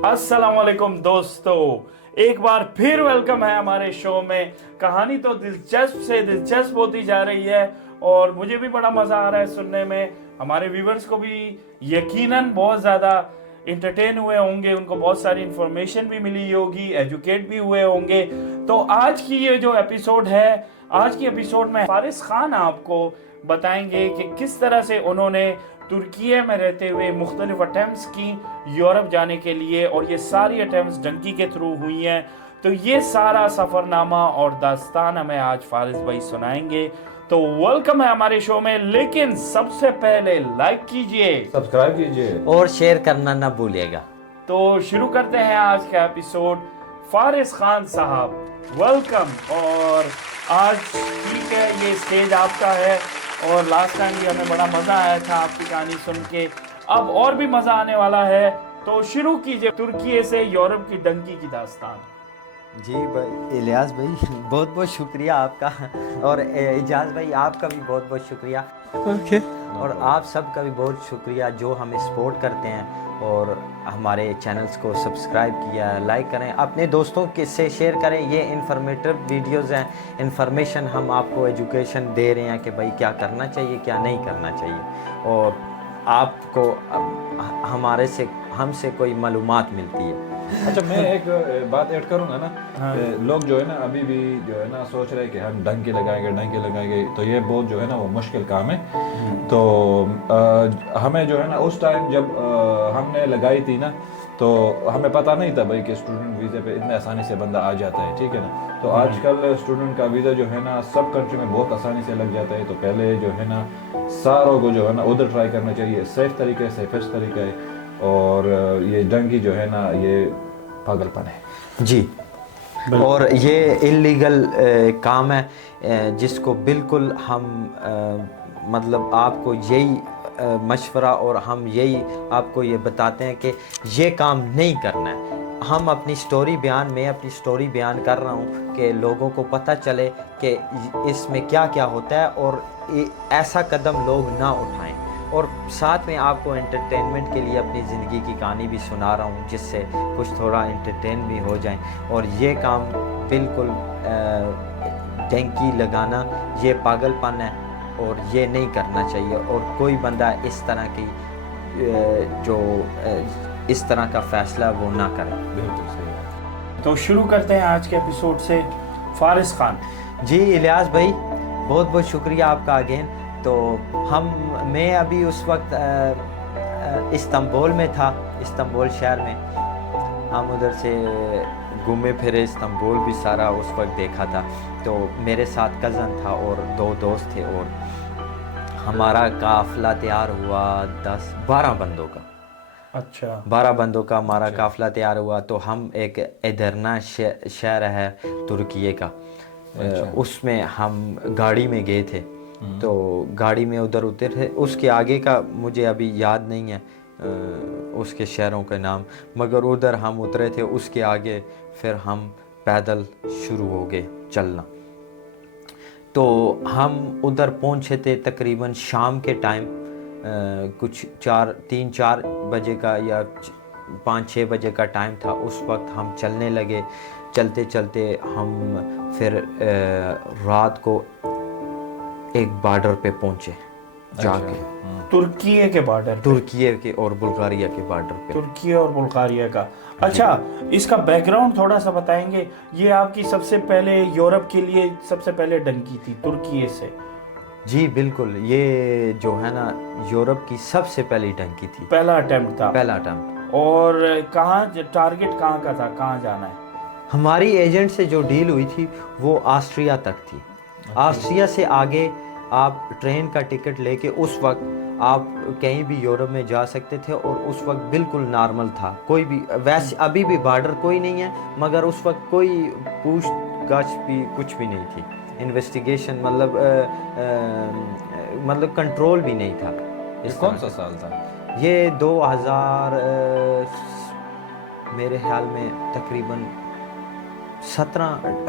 अस्सलाम वालेकुम दोस्तों, एक बार फिर वेलकम है हमारे शो में। कहानी तो दिलचस्प से दिलचस्प होती जा रही है और मुझे भी बड़ा मज़ा आ रहा है सुनने में। हमारे व्यूवर्स को भी यकीनन बहुत ज़्यादा इंटरटेन हुए होंगे, उनको बहुत सारी इंफॉर्मेशन भी मिली होगी, एजुकेट भी हुए होंगे। तो आज की ये जो एपिसोड है, आज की एपिसोड में फारिस खान आपको बताएंगे कि किस तरह से उन्होंने तुर्की में रहते हुए मुख्तलिफ अटैम्प्ट्स की यूरोप जाने के लिए, और ये सारी अटैम्प्ट्स डंकी के थ्रू हुई हैं। तो ये सारा सफ़रनामा और दास्तान हमें आज फारिस भाई सुनाएंगे। तो वेलकम है हमारे शो में, लेकिन सबसे पहले लाइक कीजिए, सब्सक्राइब कीजिए और शेयर करना ना भूलिएगा। तो शुरू करते हैं आज का एपिसोड। फारिस खान साहब वेलकम। और आज ठीक है, ये स्टेज आपका है और लास्ट टाइम भी हमें बड़ा मज़ा आया था आपकी कहानी सुन के, अब और भी मज़ा आने वाला है। तो शुरू कीजिए तुर्की से यूरोप की डंकी की दास्तान। जी भाई इलियास भाई बहुत बहुत शुक्रिया आपका, और इजाज़ भाई आपका भी बहुत बहुत शुक्रिया। और आप सब का भी बहुत शुक्रिया जो हमें सपोर्ट करते हैं और हमारे चैनल्स को सब्सक्राइब किया, लाइक करें, अपने दोस्तों के से शेयर करें। ये इन्फॉर्मेटिव वीडियोस हैं, इन्फॉर्मेशन हम आपको एजुकेशन दे रहे हैं कि भाई क्या करना चाहिए क्या नहीं करना चाहिए, और आपको हमसे कोई मालूमात मिलती है। अच्छा, मैं एक बात ऐड करूंगा ना। हाँ। लोग जो है ना अभी भी जो है ना सोच रहे हैं कि हम डंके लगाएंगे, तो ये बहुत जो है ना वो मुश्किल काम है। तो हमें जो है ना उस टाइम जब हमने लगाई थी ना, तो हमें पता नहीं था भाई कि स्टूडेंट वीज़े पे इतने आसानी से बंदा आ जाता है, ठीक है ना। तो आजकल स्टूडेंट का वीज़ा जो है ना सब कंट्री में बहुत आसानी से लग जाता है। तो पहले जो है ना सारों को जो है ना उधर ट्राई करना चाहिए, सेफ तरीके से, सेफेस्ट तरीका है। और ये डंकी जो है ना ये पागलपन है जी। और ये इलीगल काम है, जिसको बिल्कुल हम मतलब आपको यही मशवरा और हम यही आपको ये बताते हैं कि ये काम नहीं करना है। हम अपनी स्टोरी बयान कर रहा हूँ कि लोगों को पता चले कि इसमें क्या क्या होता है, और ऐसा कदम लोग ना उठाएं। और साथ में आपको एंटरटेनमेंट के लिए अपनी ज़िंदगी की कहानी भी सुना रहा हूँ, जिससे कुछ थोड़ा एंटरटेन भी हो जाएं। और ये काम बिल्कुल डंकी लगाना ये पागलपन है और ये नहीं करना चाहिए। और कोई बंदा इस तरह की इस तरह का फ़ैसला वो ना करे। बिल्कुल सही। तो शुरू करते हैं आज के एपिसोड से। फारिस खान जी इलियास भाई बहुत बहुत शुक्रिया आपका अगेन। तो मैं अभी उस वक्त इस्तांबुल में था, इस्तांबुल शहर में। हम उधर से घूमे फिरे, इस्तांबुल भी सारा उस वक्त देखा था। तो मेरे साथ कज़न था और 2 दोस्त थे, और हमारा काफ़िला तैयार हुआ 10-12 बंदों का। अच्छा, 12 बंदों का हमारा काफ़िला तैयार हुआ। तो हम एक एदरना शहर है तुर्की का, उसमें हम गाड़ी में गए थे। तो गाड़ी में उधर उतरे, उसके आगे का मुझे अभी याद नहीं है उसके शहरों के नाम, मगर उधर हम उतरे थे। उसके आगे फिर हम पैदल शुरू हो गए चलना। तो हम उधर पहुंचे थे तकरीबन शाम के टाइम, कुछ 3-4 बजे का या 5-6 बजे का टाइम था। उस वक्त हम चलने लगे। चलते चलते हम फिर रात को एक बॉर्डर पे पहुंचे जाके। तुर्की के बॉर्डर, तुर्की के और बुल्गारिया के बॉर्डर पे। तुर्की और बुल्गारिया का। अच्छा, इसका बैकग्राउंड थोड़ा सा बताएंगे। ये आपकी सबसे पहले यूरोप के लिए सबसे पहले डंकी थी तुर्की से? जी बिल्कुल, ये जो है ना यूरोप की सबसे पहली डंकी थी, पहला अटेम्प्ट था। पहला अटेम्प्ट। और कहाँ टारगेट कहाँ का था, कहाँ जाना है? हमारी एजेंट से जो डील हुई थी वो ऑस्ट्रिया तक थी। ऑस्ट्रिया से आगे आप ट्रेन का टिकट लेके उस वक्त आप कहीं भी यूरोप में जा सकते थे, और उस वक्त बिल्कुल नॉर्मल था। कोई भी वैसे अभी भी बॉर्डर कोई नहीं है, मगर उस वक्त कोई पूछताछ भी कुछ भी नहीं थी। इन्वेस्टिगेशन मतलब कंट्रोल भी नहीं था। इस कौन सा साल था? ये 2000 मेरे ख्याल में तकरीबन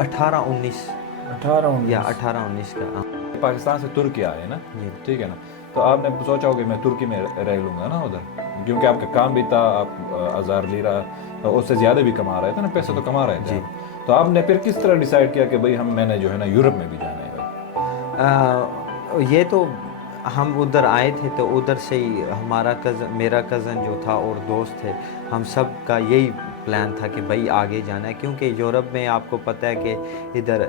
18-19 18-19 या 18-19 का। पाकिस्तान से तुर्की आए ना, ठीक है ना। تو آپ نے سوچا ہوگا کہ میں ترکی میں رہ لوں گا نا ادھر، کیونکہ آپ کا کام بھی تھا، آپ 1000 لیرہ اس سے زیادہ بھی کما رہے تھے نا، پیسے تو کما رہے تھے، تو آپ نے پھر کس طرح ڈیسائیڈ کیا کہ بھائی میں نے جو ہے نا یورپ میں بھی جانا ہے؟ یہ تو ہم ادھر آئے تھے تو ادھر سے ہی ہمارا میرا کزن جو تھا اور دوست تھے، ہم سب کا یہی پلان تھا کہ بھائی آگے جانا ہے، کیونکہ یورپ میں آپ کو پتہ ہے کہ ادھر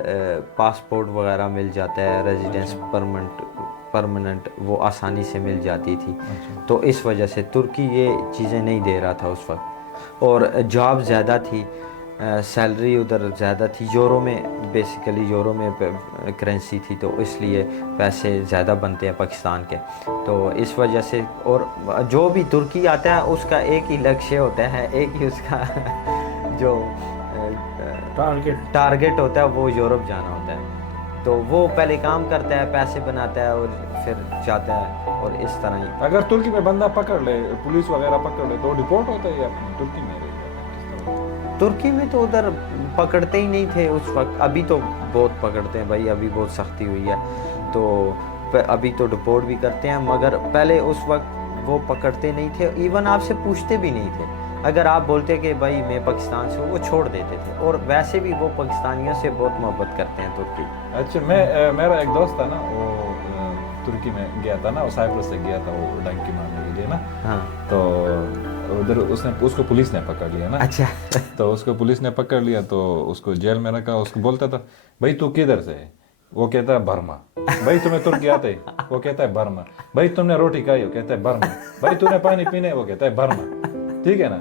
پاسپورٹ وغیرہ مل جاتا ہے، ریزیڈنس پرماننٹ وہ آسانی سے مل جاتی تھی، تو اس وجہ سے ترکی یہ چیزیں نہیں دے رہا تھا اس وقت، اور جاب زیادہ تھی، سیلری ادھر زیادہ تھی، یورو میں بیسیکلی یورو میں کرنسی تھی، تو اس لیے پیسے زیادہ بنتے ہیں پاکستان کے، تو اس وجہ سے، اور جو بھی ترکی آتا ہے اس کا ایک ہی لکشیہ ہوتا ہے، ایک ہی اس کا جو ٹارگٹ ہوتا ہے وہ یورپ جانا ہوتا ہے، تو وہ پہلے کام کرتا ہے، پیسے بناتا ہے اور پھر جاتا ہے، اور اس طرح ہی۔ اگر ترکی میں بندہ پکڑ لے، پولیس وغیرہ پکڑ لے تو ڈیپورٹ ہوتا ہے یا ترکی میں رہ جاتا ہے؟ ترکی میں تو ادھر پکڑتے ہی نہیں تھے اس وقت، ابھی تو بہت پکڑتے ہیں بھائی، ابھی بہت سختی ہوئی ہے، تو ابھی تو ڈپورٹ بھی کرتے ہیں، مگر پہلے اس وقت وہ پکڑتے نہیں تھے، ایون آپ سے پوچھتے بھی نہیں تھے، اگر آپ بولتے کہ بھائی میں پاکستان سے ہوں، وہ چھوڑ دیتے تھے، اور ویسے بھی وہ پاکستانیوں سے بہت محبت کرتے ہیں ترکی۔ اچھا، میرا ایک دوست تھا نا، وہ ترکی میں گیا تھا نا، وہ سائپرس سے گیا تھا وہ ڈنکی مارنے کے لیے نا، ہاں، تو ادھر اس کو پولیس نے پکڑ لیا نا، اچھا، تو اس کو پولیس نے پکڑ لیا تو اس کو جیل میں رکھا، اس کو بولتا تھا بھائی تو کدھر سے ہے، وہ کہتا ہے برما، بھائی تمہیں ترکی آتا ہے، وہ کہتا ہے برما، بھائی تم نے روٹی کھائی، وہ کہتا ہے برما، بھائی تو نے پانی پینے، وہ کہتا ہے برما، ٹھیک ہے نا،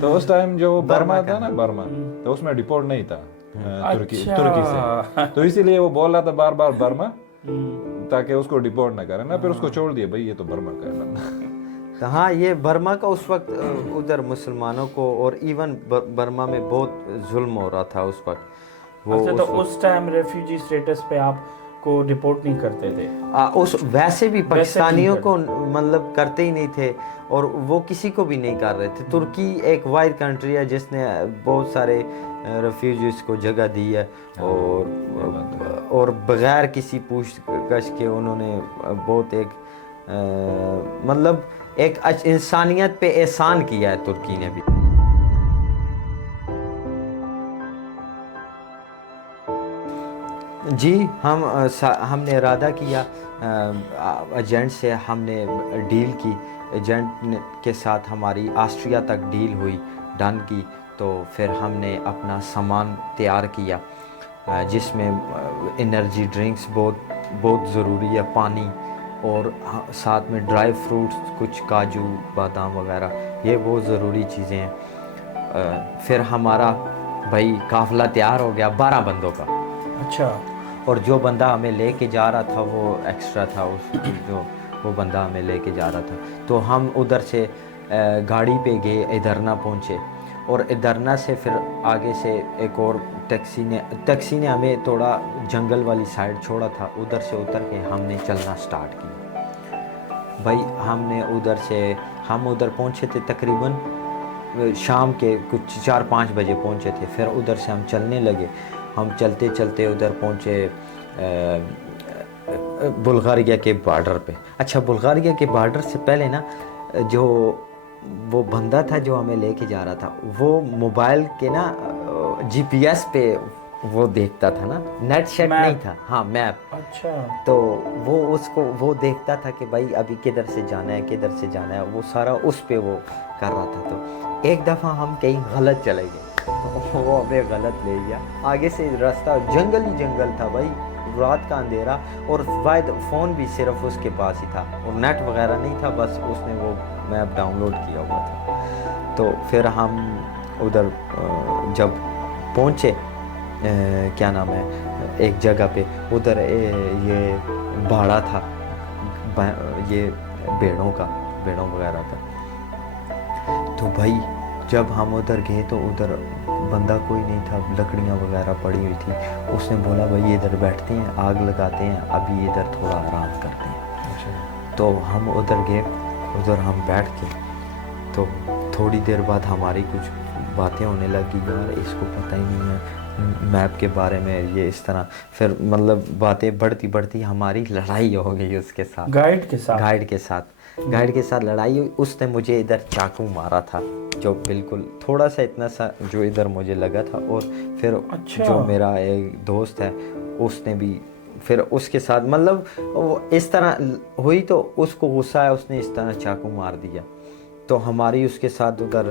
تو اس ٹائم جو برما تھا نا، برما، تو اس میں ڈیپورٹ نہیں تھا ترکی سے، تو اسی لیے وہ بول رہا تھا بار بار برما، تاکہ اس کو ڈیپورٹ نہ کرے نا، پھر اس کو چھوڑ دیا بھائی یہ تو برما کا ہے۔ ہاں، یہ برما کا اس وقت ادھر مسلمانوں کو، اور ایون برما میں بہت ظلم ہو رہا تھا اس وقت، وہ تو اس ٹائم ریفیوجی سٹیٹس پہ آپ کو ڈیپورٹ نہیں کرتے تھے؟ ویسے بھی پاکستانیوں کو مطلب کرتے ہی نہیں تھے، اور وہ کسی کو بھی نہیں کر رہے تھے۔ ترکی ایک واحد کنٹری ہے جس نے بہت سارے ریفیوجیز کو جگہ دی ہے، اور بغیر کسی پوچھ گچھ کے انہوں نے بہت ایک مطلب ایک انسانیت پہ احسان کیا ہے ترکی نے بھی۔ جی، ہم نے ارادہ کیا، ایجنٹ سے ہم نے ڈیل کی، ایجنٹ کے ساتھ ہماری آسٹریا تک ڈیل ہوئی، ڈن کی، تو پھر ہم نے اپنا سامان تیار کیا، جس میں انرجی ڈرنکس بہت ضروری ہے، پانی، اور ساتھ میں ڈرائی فروٹس، کچھ کاجو بادام وغیرہ، یہ بہت ضروری چیزیں ہیں۔ پھر ہمارا بھائی قافلہ تیار ہو گیا 12 بندوں کا۔ اچھا، اور جو بندہ ہمیں لے کے جا رہا تھا وہ ایکسٹرا تھا، جو وہ بندہ ہمیں لے کے جا رہا تھا، تو ہم ادھر سے گاڑی پہ گئے، ادرنا پہنچے، اور ادرنا سے پھر آگے سے ایک اور ٹیکسی نے ہمیں تھوڑا جنگل والی سائڈ چھوڑا تھا، ادھر سے اتر کے ہم نے چلنا سٹارٹ کیا۔ بھائی ہم ادھر پہنچے تھے تقریباً شام کے کچھ 4-5 بجے پہنچے تھے، پھر ادھر سے ہم چلنے لگے، ہم چلتے چلتے ادھر پہنچے بلغاریہ کے بارڈر پہ۔ اچھا، بلغاریہ کے بارڈر سے پہلے نا، جو وہ بندہ تھا جو ہمیں لے کے جا رہا تھا، وہ موبائل کے نا جی پی ایس پہ وہ دیکھتا تھا نا، نیٹ شیٹ نہیں تھا، ہاں میپ، اچھا، تو وہ دیکھتا تھا کہ بھائی ابھی کدھر سے جانا ہے، کدھر سے جانا ہے، وہ سارا اس پہ وہ کر رہا تھا۔ تو ایک دفعہ ہم کہیں غلط چلے گئے، وہ ہمیں غلط لے گیا، آگے سے راستہ جنگل ہی جنگل تھا بھائی، رات کا اندھیرا، اور واحد فون بھی صرف اس کے پاس ہی تھا، اور نیٹ وغیرہ نہیں تھا، بس اس نے وہ میپ ڈاؤن لوڈ کیا ہوا تھا۔ تو پھر ہم ادھر جب پہنچے، کیا نام ہے، ایک جگہ پہ، ادھر یہ باڑا تھا، یہ بیڑوں وغیرہ کا، تو بھائی جب ہم ادھر گئے تو ادھر بندہ کوئی نہیں تھا، لکڑیاں وغیرہ پڑی ہوئی تھی، اس نے بولا بھائی ادھر بیٹھتے ہیں، آگ لگاتے ہیں، ابھی ادھر تھوڑا آرام کرتے ہیں۔ تو ہم ادھر گئے، ادھر ہم بیٹھ کے، تو थोड़ी देर बाद हमारी कुछ बातें होने लगी, यार इसको पता ही नहीं है मैप के बारे में, ये इस तरह। फिर मतलब बातें बढ़ती बढ़ती हमारी लड़ाई हो गई उसके साथ, गाइड के साथ। गाइड के साथ लड़ाई हुई। उसने मुझे इधर चाकू मारा था, जो बिल्कुल थोड़ा सा इतना सा जो इधर मुझे लगा था। और फिर अच्छा। जो मेरा एक दोस्त है उसने भी फिर उसके साथ मतलब वो इस तरह हुई, तो उसको गुस्सा है, उसने इस तरह चाकू मार दिया। तो हमारी उसके साथ उधर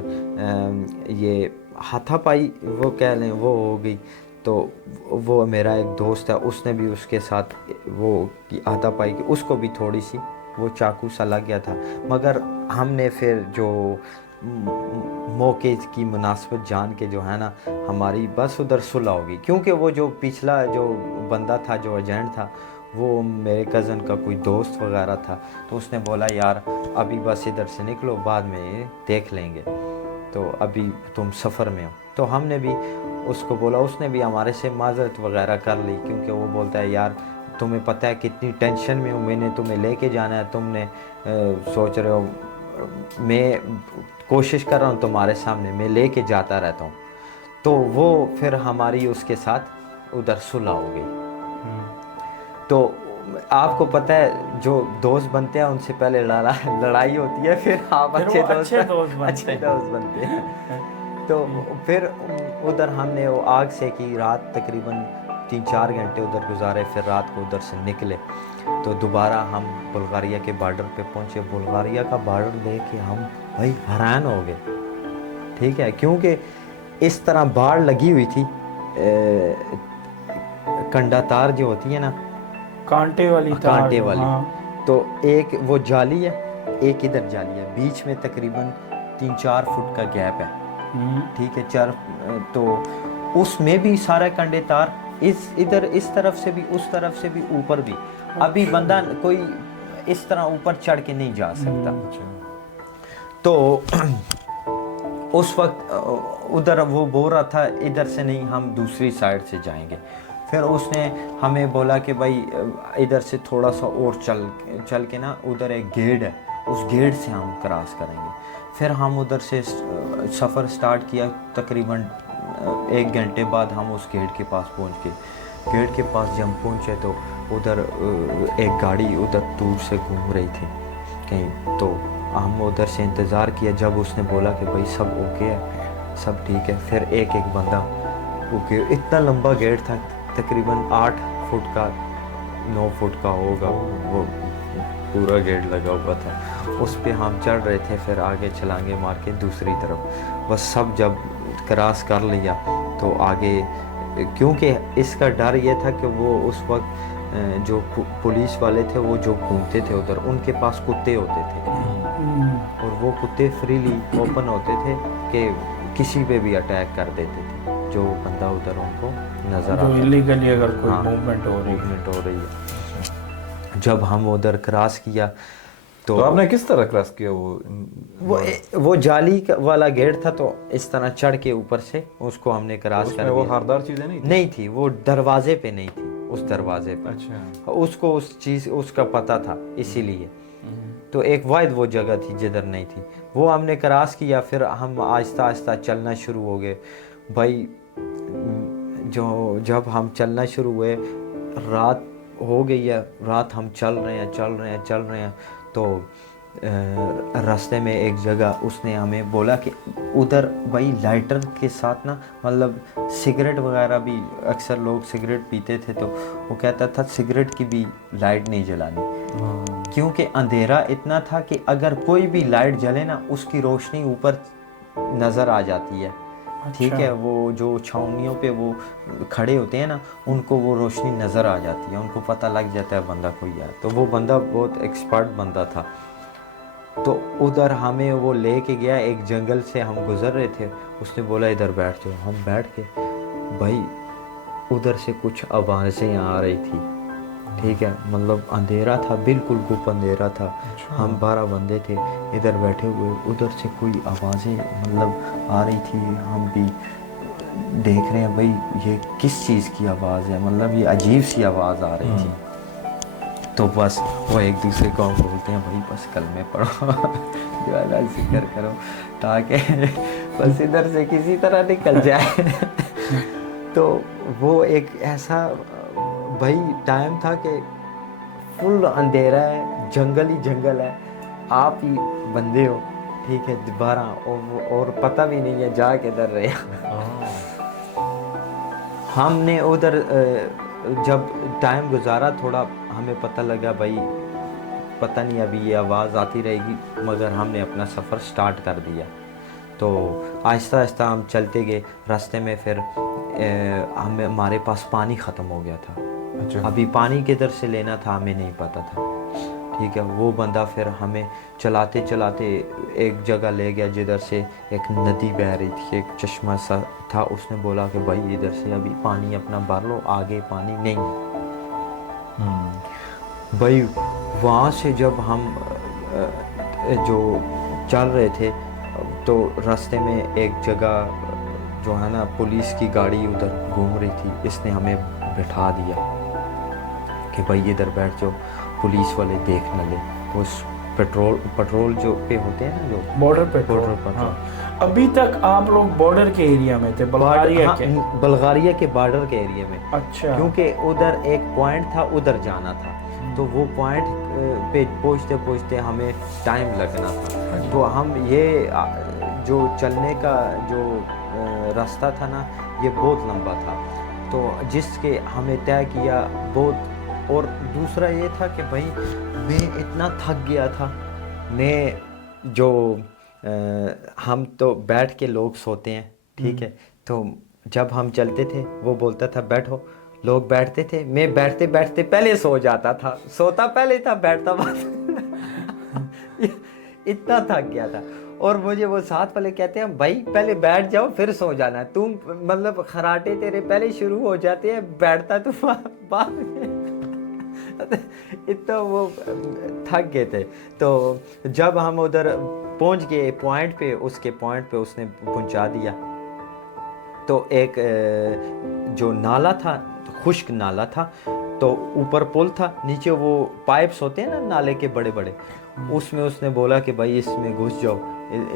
ये हाथापाई वो कह लें वो हो गई। तो वो मेरा एक दोस्त है, उसने भी उसके साथ वो हाथापाई की, उसको भी थोड़ी सी वो चाकू सा लग गया था। मगर हमने फिर जो मौके की मुनासिबत जान के जो है ना, हमारी बस उधर सुलह होगी। क्योंकि वो जो पिछला जो बंदा था, जो एजेंट था, वो मेरे कज़न का कोई दोस्त वगैरह था। तो उसने बोला यार अभी बस इधर से निकलो, बाद में देख लेंगे, तो अभी तुम सफ़र में हो। तो हमने भी उसको बोला, उसने भी हमारे से माजरत वगैरह कर ली। क्योंकि वो बोलता है यार तुम्हें पता है कितनी टेंशन में हूँ, मैंने तुम्हें लेके जाना है, तुमने सोच रहे हो मैं कोशिश कर रहा हूँ तुम्हारे सामने, मैं लेके जाता रहता हूँ। तो वो फिर हमारी उसके साथ उधर सुलह हो गई। तो आपको पता है जो दोस्त बनते हैं उनसे पहले लड़ाई होती है, फिर आप फिर अच्छे वो अच्छे दोस्त बनते हैं। तो फिर उधर हमने वो आग से की रात, तकरीबन 3-4 घंटे उधर गुजारे। फिर रात को उधर से निकले तो दोबारा हम बुल्गारिया के बॉर्डर पे पहुंचे। बुल्गारिया का बॉर्डर देख के हम भाई हैरान हो गए, ठीक है, क्योंकि इस तरह बाढ़ लगी हुई थी। कंडा तार जो होती है ना, कांटे वाली तार। कांटे वाली। हाँ। तो एक वो जाली है, एक इधर जाली है, बीच में तकरीबन 3-4 फुट का गैप है, ठीक है, 4। तो उसमें भी सारे कंडे तार, इधर इस तरफ से भी, उस तरफ से भी, ऊपर भी। अभी बंदा कोई इस तरह ऊपर चढ़ के नहीं जा सकता। तो उस वक्त उधर वो बोल रहा था इधर से नहीं, हम दूसरी साइड से जाएंगे। फिर उसने हमें बोला कि भाई इधर से थोड़ा सा और चल के ना, उधर एक गेट है, उस गेट से हम क्रॉस करेंगे। फिर हम उधर से सफ़र स्टार्ट किया। तकरीबन 1 घंटे बाद हम उस गेट के पास पहुंच गए। गेट के पास जब पहुंचे तो उधर एक गाड़ी उधर दूर से घूम रही थी कहीं। तो हम उधर से इंतज़ार किया। जब उसने बोला कि भाई सब ओके है, सब ठीक है, फिर एक बंदा ओके, इतना लंबा गेट था, तकरीबन 8 फुट का 9 फुट का होगा, वो पूरा गेट लगा हुआ था। उस पे हम चढ़ रहे थे, फिर आगे छलांगे मार के दूसरी तरफ। बस सब जब क्रॉस कर लिया तो आगे, क्योंकि इसका डर ये था कि वो उस वक्त जो पुलिस वाले थे वो जो घूमते थे उधर, उनके पास कुत्ते होते थे, और वो कुत्ते फ्रीली ओपन होते थे कि किसी पे भी अटैक कर देते थे जो बंदा उधर उनको नज़र आता, इलीगली अगर कोई हाँ, मूवमेंट हो रही है। जब हम उधर क्रॉस किया तो आपने किस तरह क्रॉस किया? वो जाली वाला गेट था, तो इस तरह चढ़ के ऊपर से उसको हमने क्रॉस कर दिया। वो धारदार चीजें नहीं थी, वो दरवाजे पे नहीं थी, उस दरवाजे पे। अच्छा। उसको उस चीज़ उसका पता था, इसीलिए। तो एक वाहिद वो जगह थी जिधर नहीं थी, वो हमने क्रॉस किया। फिर हम आहिस्ता आहिस्ता चलना शुरू हो गए भाई। जब हम चलना शुरू हुए, रात हो गई है, रात हम चल रहे हैं। तो रास्ते में एक जगह उसने हमें बोला कि उधर भाई लाइटर के साथ ना, मतलब सिगरेट वगैरह भी, अक्सर लोग सिगरेट पीते थे, तो वो कहता था सिगरेट की भी लाइट नहीं जलानी, क्योंकि अंधेरा इतना था कि अगर कोई भी लाइट जले ना, उसकी रोशनी ऊपर नज़र आ जाती है। ठीक है, वो जो छावनियों पे वो खड़े होते हैं ना, उनको वो रोशनी नज़र आ जाती है, उनको पता लग जाता है बंदा कोई है। तो वो बंदा बहुत एक्सपर्ट बंदा था। तो उधर हमें वो लेके गया, एक जंगल से हम गुजर रहे थे, उसने बोला इधर बैठ जाओ। हम बैठ के भाई, उधर से कुछ आवाज़ें आ रही थी, ठीक है, मतलब अंधेरा था, बिल्कुल गुप अंधेरा था। हम 12 बंदे थे इधर बैठे हुए, उधर से कोई आवाज़ें मतलब आ रही थी। हम भी देख रहे हैं भाई ये किस चीज़ की आवाज़ है, मतलब ये अजीब सी आवाज़ आ रही थी। तो बस वो एक दूसरे को हम बोलते हैं भाई बस कलमे पढ़ो जो है ना जिक्र करो ताकि बस इधर से किसी तरह निकल जाए तो वो एक ऐसा भाई टाइम था कि फुल अंधेरा है, जंगल ही जंगल है, आप ही बंदे हो, ठीक है, दोबारा और पता भी नहीं है जा किधर रहे। हमने उधर जब टाइम गुजारा थोड़ा हमें पता लगा भाई पता नहीं अभी ये आवाज़ आती रहेगी, मगर हमने अपना सफ़र स्टार्ट कर दिया। तो आहिस्ता आहिस्ता हम चलते गए, रास्ते में फिर हमारे पास पानी ख़त्म हो गया था। अच्छा। अभी पानी किधर से लेना था हमें नहीं पता था, ठीक है। वो बंदा फिर हमें चलाते चलाते एक जगह ले गया जिधर से एक नदी बह रही थी, एक चश्मा सा था। उसने बोला कि भाई इधर से अभी पानी अपना भर लो, आगे पानी नहीं है। भाई वहाँ से जब हम जो चल रहे थे तो रास्ते में एक जगह जो है ना पुलिस की गाड़ी उधर घूम रही थी, इसने हमें बैठा दिया कि भाई इधर बैठ जाओ, पुलिस वाले देख न ले। उस पेट्रोल जो पे होते हैं ना, जो बॉर्डर पेट्रोल। हाँ। अभी तक आप लोग बॉर्डर के एरिया में थे, बल्गारिया के? बल्गारिया के बॉर्डर के एरिया में। अच्छा। क्योंकि उधर एक पॉइंट था, उधर जाना था, तो वो पॉइंट पे पहुँचते पहुँचते हमें टाइम लगना था। तो हम ये जो चलने का जो रास्ता था ना, ये बहुत लंबा था, तो जिसके हमें तय किया बहुत। और दूसरा ये था कि भाई मैं इतना थक गया था, मैं जो हम तो बैठ के लोग सोते हैं, ठीक है, तो जब हम चलते थे वो बोलता था बैठो, लोग बैठते थे, मैं बैठते बैठते पहले सो जाता था, सोता पहले था बैठता बाद इतना थक गया था। और मुझे वो साथ वाले कहते हैं भाई पहले बैठ जाओ फिर सो जाना, तुम मतलब खराटे तेरे पहले शुरू हो जाते हैं, बैठता तो बाद में इतना वो थक गए थे। तो जब हम उधर पहुंच गए पॉइंट पे, उसके पॉइंट पे उसने पहुंचा दिया। तो एक जो नाला था, खुश्क नाला था, तो ऊपर पुल था, नीचे वो पाइप्स होते हैं ना नाले के बड़े बड़े, उसमें उसने बोला कि भाई इसमें घुस जाओ।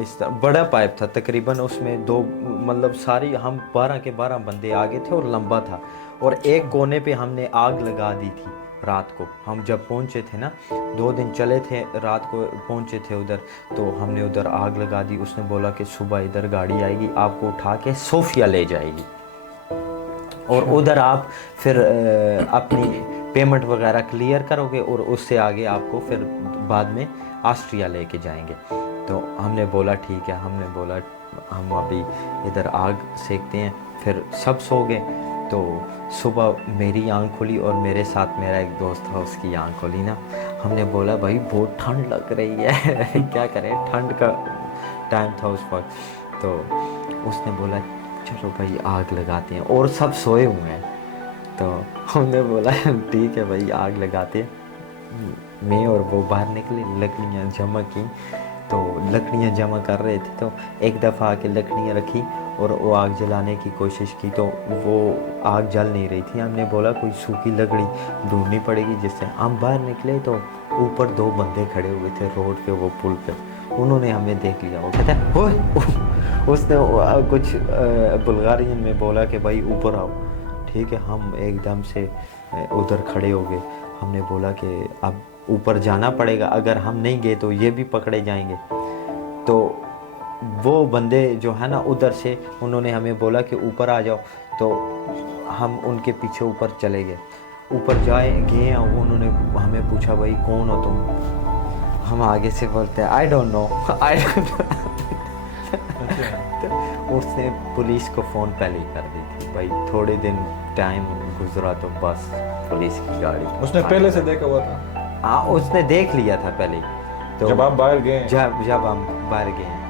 इस बड़ा पाइप था तकरीबन, उसमें दो मतलब सारी हम 12 के 12 बंदे आगे थे और लंबा था। और एक कोने पे हमने आग लगा दी थी रात को। हम जब पहुंचे थे ना, 2 दिन चले थे, रात को पहुंचे थे उधर, तो हमने उधर आग लगा दी। उसने बोला कि सुबह इधर गाड़ी आएगी, आपको उठा के सोफिया ले जाएगी, और उधर आप फिर अपनी पेमेंट वगैरह क्लियर करोगे, और उससे आगे आपको फिर बाद में ऑस्ट्रिया लेके जाएंगे। तो हमने बोला ठीक है, हमने बोला हम अभी इधर आग सेकते हैं। फिर सब सो गए। तो सुबह मेरी आंख खुली और मेरे साथ मेरा एक दोस्त था, उसकी आंख खुली ना। हमने बोला भाई बहुत ठंड लग रही है क्या करें, ठंड का टाइम था उस वक्त। तो उसने बोला चलो भाई आग लगाते हैं, और सब सोए हुए हैं। तो हमने बोला ठीक है भाई आग लगाते हैं। मैं और वो बाहर निकले, लकड़ियाँ जमा की, तो लकड़ियाँ जमा कर रहे थे, तो एक दफ़ा आके लकड़ियाँ रखी और वो आग जलाने की कोशिश की, तो वो आग जल नहीं रही थी। हमने बोला कोई सूखी लकड़ी ढूंढनी पड़ेगी जिससे। हम बाहर निकले तो ऊपर 2 बंदे खड़े हुए थे रोड पे, वो पुल पे। उन्होंने हमें देख लिया, वो कहते हैं ओए उसने कुछ बुल्गारियन में बोला कि भाई ऊपर आओ, ठीक है। हम एकदम से उधर खड़े हो गए। हमने बोला कि अब ऊपर जाना पड़ेगा, अगर हम नहीं गए तो ये भी पकड़े जाएंगे। तो वो बंदे जो है ना उधर से, उन्होंने हमें बोला कि ऊपर आ जाओ, तो हम उनके पीछे ऊपर चले गए। ऊपर गए उन्होंने हमें पूछा भाई कौन हो तुम। हम आगे से बोलते हैं आई डोंट नो। तो उसने पुलिस को फ़ोन पहले ही कर दी थी भाई, थोड़े दिन टाइम गुजरा तो बस पुलिस की गाड़ी। उसने पहले से देखा हुआ था? हाँ उसने देख लिया था पहले। तो जब आप बाहर गए? जब हम बाहर गए हैं,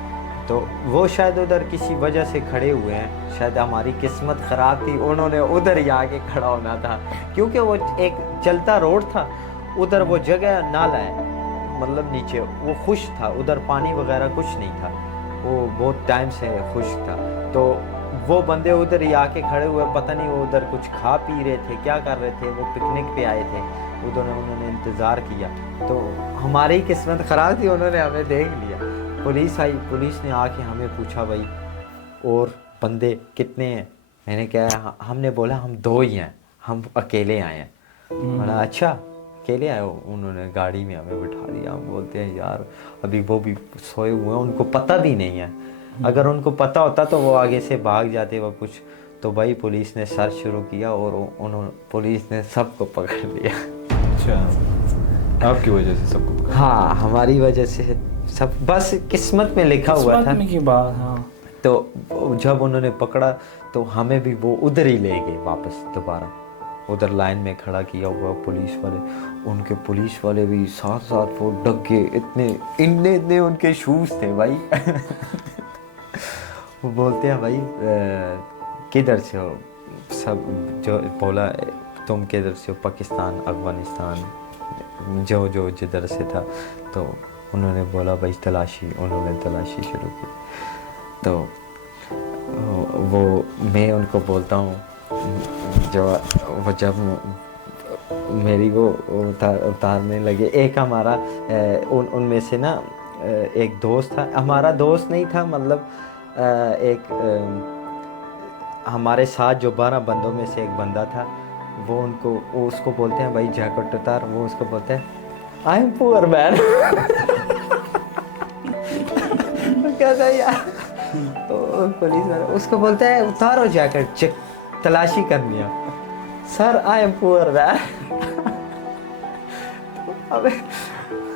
तो वो शायद उधर किसी वजह से खड़े हुए हैं, शायद हमारी किस्मत ख़राब थी, उन्होंने उधर ही आके खड़ा होना था, क्योंकि वो एक चलता रोड था, उधर वो जगह नाला है, मतलब नीचे वो खुश्क था, उधर पानी वगैरह कुछ नहीं था, वो बहुत टाइम से खुश्क था। तो वो बंदे उधर ही आके खड़े हुए, पता नहीं वो उधर कुछ खा पी रहे थे, क्या कर रहे थे, वो पिकनिक पे आए थे, उन्होंने इंतज़ार किया। तो हमारी किस्मत ख़राब थी, उन्होंने हमें देख लिया। पुलिस आई, पुलिस ने आके हमें पूछा भाई और बंदे कितने हैं? मैंने कहा हमने बोला हम 2 ही हैं, हम अकेले आए हैं। बोला अच्छा अकेले आए हो? उन्होंने गाड़ी में हमें बिठा दिया। हम बोलते हैं यार अभी वो भी सोए हुए हैं, उनको पता भी नहीं है, अगर उनको पता होता तो वो आगे से भाग जाते वो कुछ। तो भाई पुलिस ने सर्च शुरू किया और उन्होंने पुलिस ने सबको पकड़ लिया। अच्छा, आपकी वजह से सबको पकड़ा? हाँ हमारी वजह से सब, बस किस्मत में लिखा हुआ था। की बात। हाँ, तो जब उन्होंने पकड़ा तो हमें भी वो उधर ही ले गए वापस दोबारा, उधर लाइन में खड़ा किया हुआ पुलिस वाले, उनके पुलिस वाले भी साथ साथ वो डगे इतने उनके शूज थे भाई। वो बोलते हैं भाई किधर से हो? सब जो बोला तुम किधर से हो? पाकिस्तान, अफगानिस्तान, जो जिधर से था। तो उन्होंने बोला भाई तलाशी, उन्होंने तलाशी शुरू की। तो वो मैं उनको बोलता हूँ जो वो जब मेरी वो उतारने लगे, एक हमारा उनमें से ना एक दोस्त था, हमारा दोस्त नहीं था, मतलब एक हमारे साथ जो 12 बंदों में से एक बंदा था, वो उसको बोलते हैं भाई जैकेट उतार, वो उसको बोलते हैं आई एम पुअर मैन। कहता है यार, तो पुलिस वाला उसको बोलता है उतारो जैकेट, चेक तलाशी करनी है। Sir I am poor man. अबे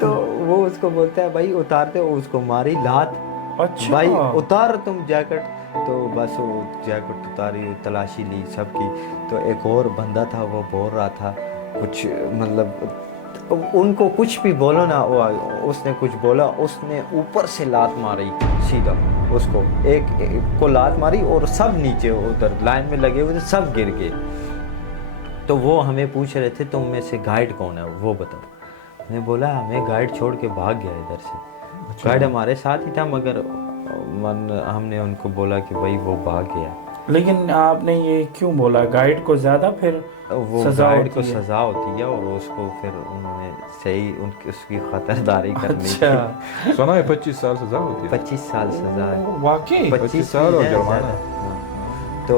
तो वो उसको बोलता है भाई उतारते हो, उसको मारी लात। अच्छा भाई उतार तुम जैकेट। तो बस वो जैकेट उतारी, तलाशी ली सबकी। तो एक और बंदा था, वो बोल रहा था कुछ, मतलब उनको कुछ भी बोलो ना, वो उसने कुछ बोला, उसने ऊपर से लात मारी सीधा उसको, एक को लात मारी और सब नीचे उधर लाइन में लगे हुए थे, सब गिर गए। तो वो हमें पूछ रहे थे तुम में से गाइड कौन है, वो बताओ। मैंने बोला हमें गाइड छोड़ के भाग गया इधर से। गाइड हमारे साथ ही था, मगर हमने उनको बोला कि भाई वो भाग गया। लेकिन आपने ये क्यों बोला? गाइड को ज्यादा फिर वो गाइड को सजा होती है और उसको फिर उन्होंने सही उसकी खतरदारी करनी थी। अच्छा, सुना है 25 साल सजा होती है? 25 साल सजा है। वाकई 25 साल और जुर्माना। हाँ। तो